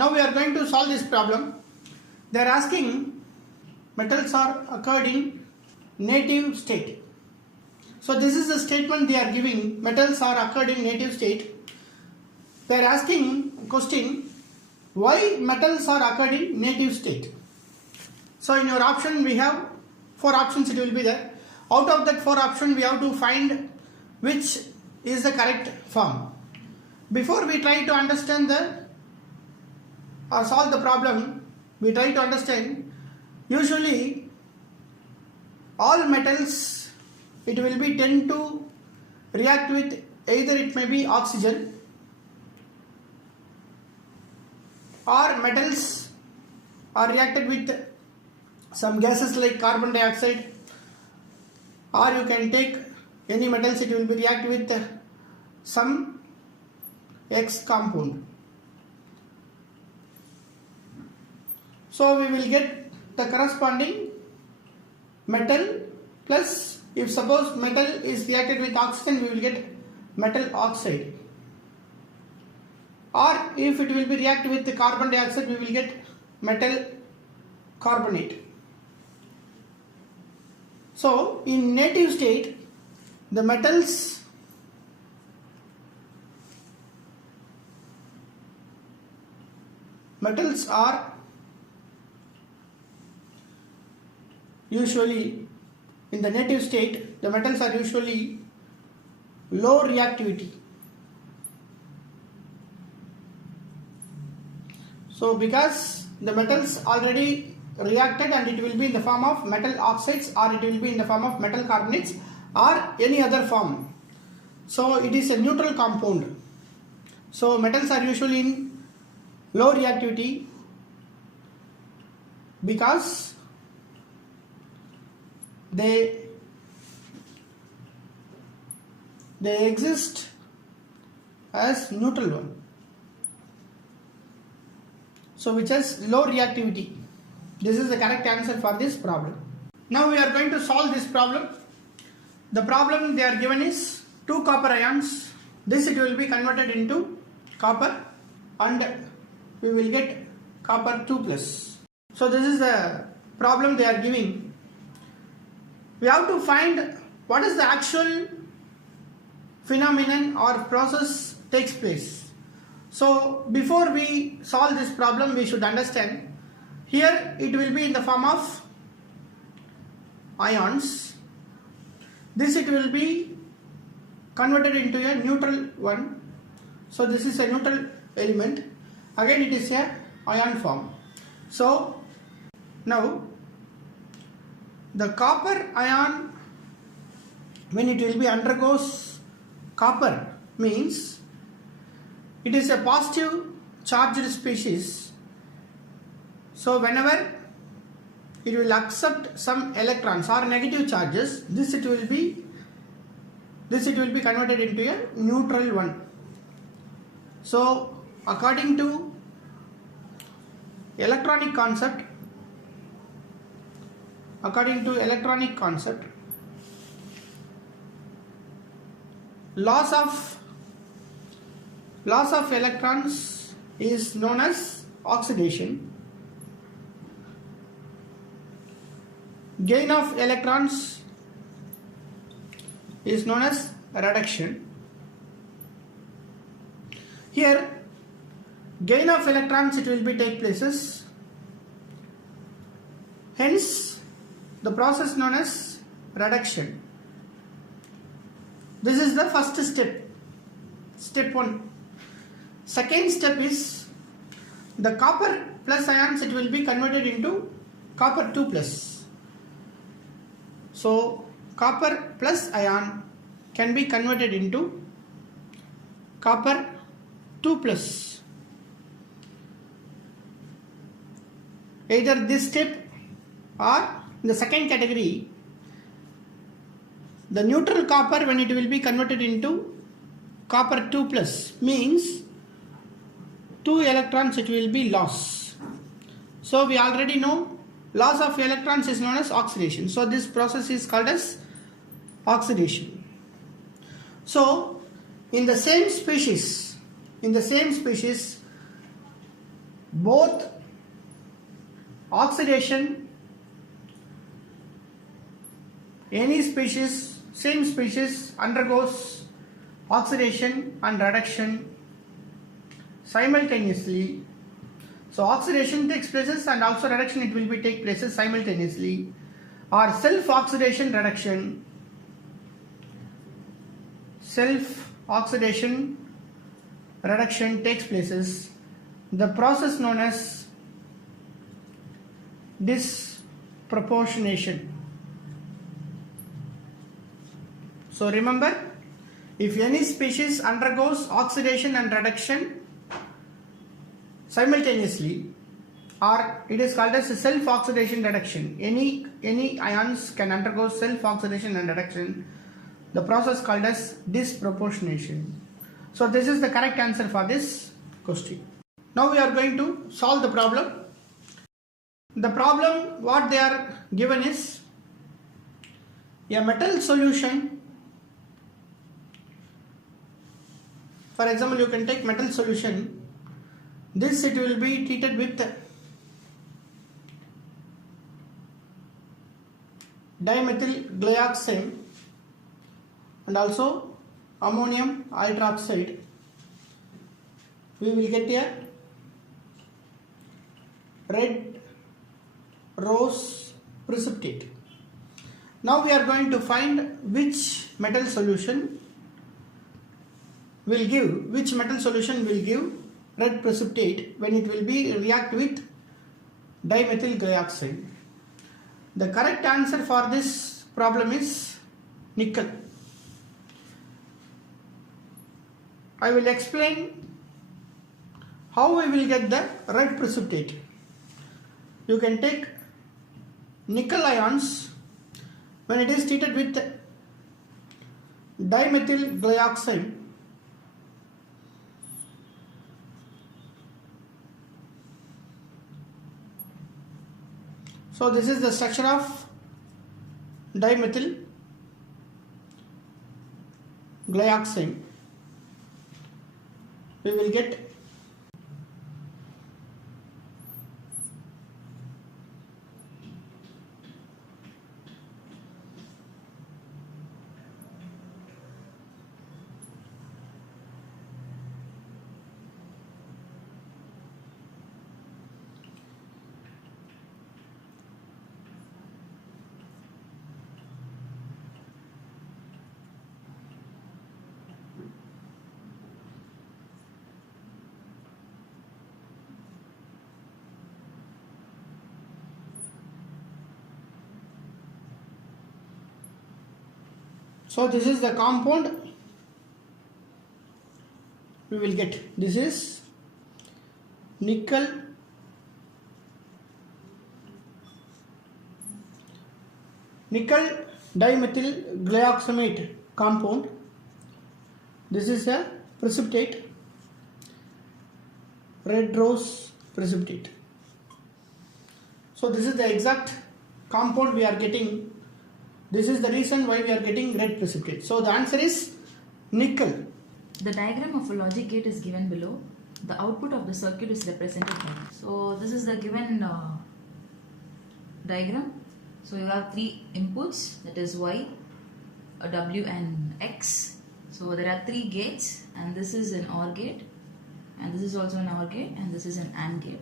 Now we are going to solve this problem. They are asking metals are occurred in native state. So this is the statement they are giving, metals are occurred in native state. They are asking question, why metals are occurred in native state? So in your option we have 4 options, it will be there. Out of that 4 options we have to find which is the correct form. Before we try to understand or solve the problem, we try to understand, usually all metals, it will be tend to react with either it may be oxygen, or metals are reacted with some gases like carbon dioxide, or you can take any metals, it will be react with some X compound. So we will get the corresponding metal plus, if suppose metal is reacted with oxygen, we will get metal oxide, or if it will be react with the carbon dioxide, we will get metal carbonate. So in native state, the metals are usually, in the native state, the metals are usually low reactivity. So because the metals already reacted and it will be in the form of metal oxides, or it will be in the form of metal carbonates, or any other form. So it is a neutral compound. So metals are usually in low reactivity because they exist as neutral one. So which has low reactivity. This is the correct answer for this problem. Now we are going to solve this problem. The problem they are given is 2 copper ions. This it will be converted into copper and we will get copper 2+. So this is the problem they are giving. We have to find what is the actual phenomenon or process takes place. So before we solve this problem, we should understand, here it will be in the form of ions. This it will be converted into a neutral one. So this is a neutral element. Again it is a ion form. So now the copper ion, when it will be undergoes copper, means it is a positive charged species. So whenever it will accept some electrons or negative charges, this it will be converted into a neutral one. So according to electronic concept, loss of electrons is known as oxidation. Gain of electrons is known as reduction. Here gain of electrons, it will be take places, hence the process known as reduction. This is the first step 1. Second step is the copper plus ions, it will be converted into copper 2+. So copper plus ion can be converted into copper 2+. Either this step or in the second category, the neutral copper, when it will be converted into copper 2+, means 2 electrons it will be lost. So we already know loss of electrons is known as oxidation. So this process is called as oxidation. So in the same species, both oxidation, any species, same species undergoes oxidation and reduction simultaneously. So oxidation takes places and also reduction it will be take places simultaneously, or self-oxidation reduction. Self-oxidation reduction takes places. The process known as disproportionation. So remember, if any species undergoes oxidation and reduction simultaneously, or it is called as a self-oxidation reduction. Any ions can undergo self-oxidation and reduction. The process called as disproportionation. So this is the correct answer for this question. Now we are going to solve the problem. The problem what they are given is a metal solution. For example, you can take metal solution. This it will be treated with dimethyl glyoxime and also ammonium hydroxide. We will get a red rose precipitate. Now we are going to find which metal solution will give red precipitate when it will be react with dimethyl glyoxide. The correct answer for this problem is nickel. I will explain how we will get the red precipitate. You can take nickel ions when it is treated with dimethyl glyoxime. So this is the structure of dimethyl glyoxime. We will get so this is the compound we will get. This is nickel dimethyl glyoximate compound. This is a precipitate, red rose precipitate. So this is the exact compound we are getting. This is the reason why we are getting red precipitate. So the answer is nickel. The diagram of a logic gate is given below. The output of the circuit is represented by. So this is the given diagram. So you have three inputs, that is Y, a W and X. So there are three gates, and this is an OR gate, and this is also an OR gate, and this is an AND gate.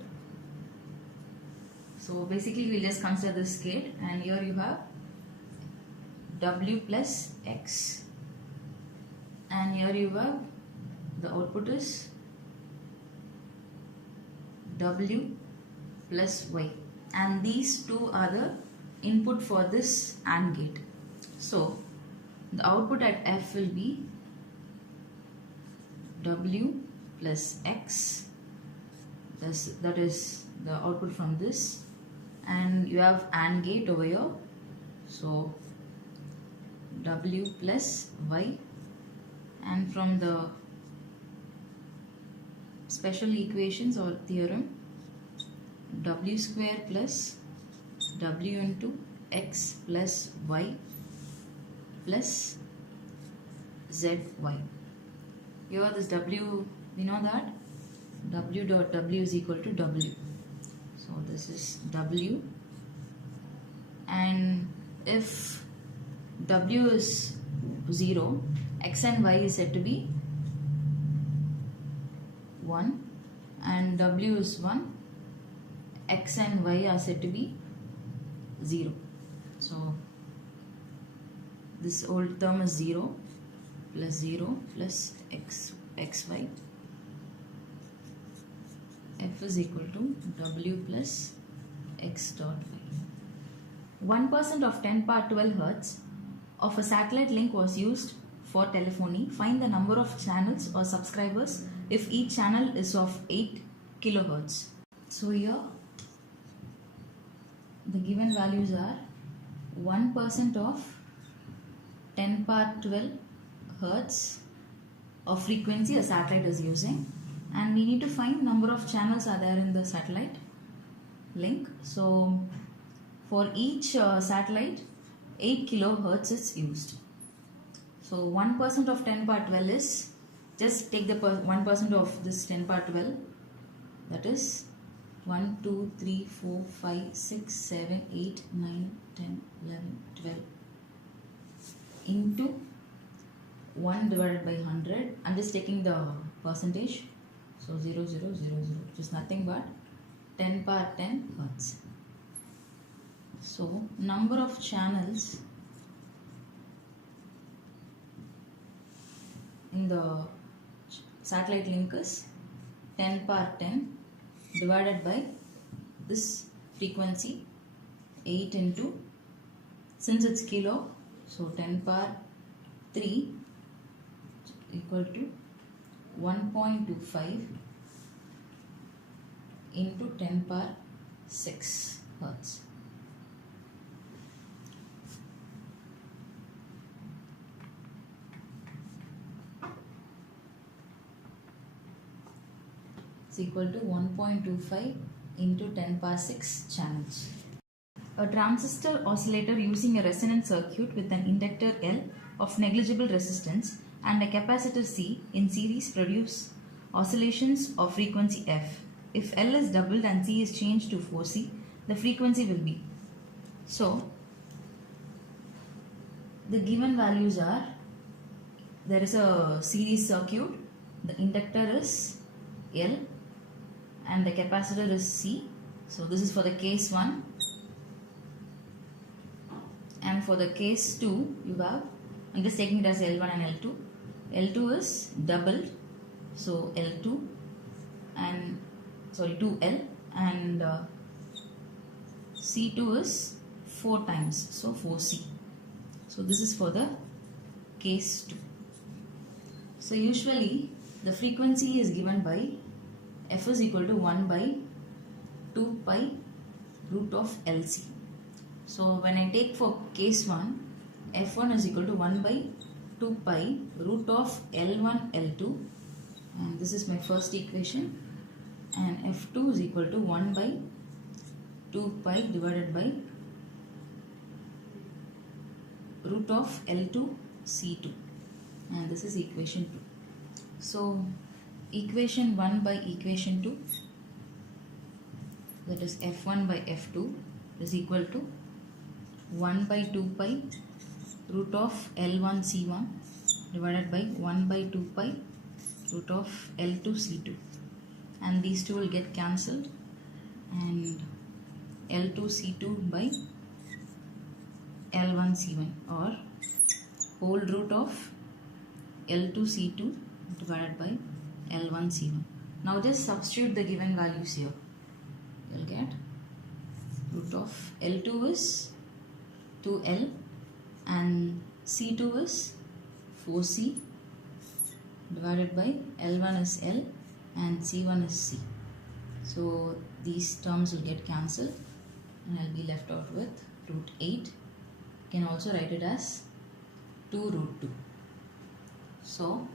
So basically we'll just consider this gate, and here you have W plus X, and here you have the output is W plus Y, and these two are the input for this AND gate. So the output at F will be W plus X, that is the output from this, and you have AND gate over here, so W plus Y, and from the special equations or theorem, W square plus W into X plus Y plus ZY. Here this W, we know that w dot w is equal to w. So this is w, and if w is 0, x and y is said to be 1, and w is 1, x and y are said to be 0. So this old term is 0 plus xy. F is equal to w plus x dot y. 1% of 10 power 12 hertz of a satellite link was used for telephony. Find the number of channels or subscribers if each channel is of 8 kilohertz. So here the given values are 1% of 10 power 12 hertz of frequency a satellite is using, and we need to find number of channels are there in the satellite link. So for each satellite 8 kilohertz is used. So 1% of 10 power 12 is, just take the 1% of this 10 power 12, that is 1, 2, 3, 4, 5, 6, 7, 8, 9, 10, 11, 12 into 1 divided by 100. I'm just taking the percentage. So 0, 0, 0, 0, which is nothing but 10 power 10 hertz. So number of channels in the satellite link is 10 power 10 divided by this frequency 8 into, since it's kilo, so 10 power 3 equal to 1.25 into 10 power 6 hertz. It's equal to 1.25 into 10 power 6 channels. A transistor oscillator using a resonant circuit with an inductor L of negligible resistance and a capacitor C in series produce oscillations of frequency f. If L is doubled and C is changed to 4C, the frequency will be. So the given values are, there is a series circuit, the inductor is L and the capacitor is C. So this is for the case 1, and for the case 2 you have, I'm just taking it as L1 and L2. L2 is doubled, so L2 and 2L, and C2 is 4 times, so 4C. So this is for the case 2. So usually the frequency is given by f is equal to 1 by 2 pi root of LC. So when I take for case 1, f1 is equal to 1 by 2 pi root of L1 L2, and this is my first equation, and f2 is equal to 1 by 2 pi divided by root of L2 C2, and this is equation 2. So equation 1 by equation 2, that is f1 by f2, is equal to 1 by 2 pi root of L1 C1 divided by 1 by 2 pi root of L2 C2, and these two will get cancelled, and L2 C2 by L1 C1, or whole root of L2 C2 divided by L1 C1. Now just substitute the given values here. You'll get root of L2 is 2L and C2 is 4C divided by L1 is L and C1 is C. So these terms will get cancelled and I'll be left out with root 8. You can also write it as 2 root 2. So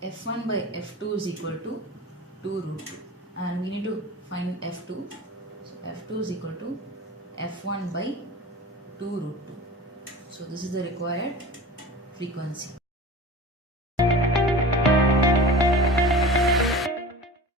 f1 by f2 is equal to 2 root 2, and we need to find f2. So f2 is equal to f1 by 2 root 2. So this is the required frequency.